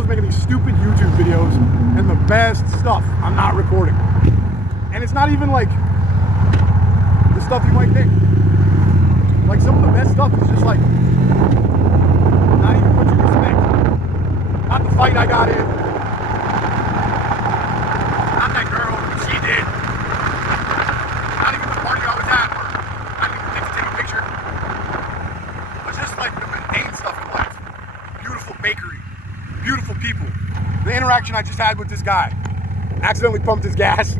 bros making these stupid YouTube videos and the best stuff I'm not recording. And it's not even like the stuff you might think. Like some of the best stuff is just like not even what you expect. Not the fight I got in. Not that girl, she did. Not even the party I was at, or I didn't even get to take a picture. It was just like the mundane stuff in life. Beautiful bakery, beautiful people. The interaction I just had with this guy. Accidentally pumped his gas.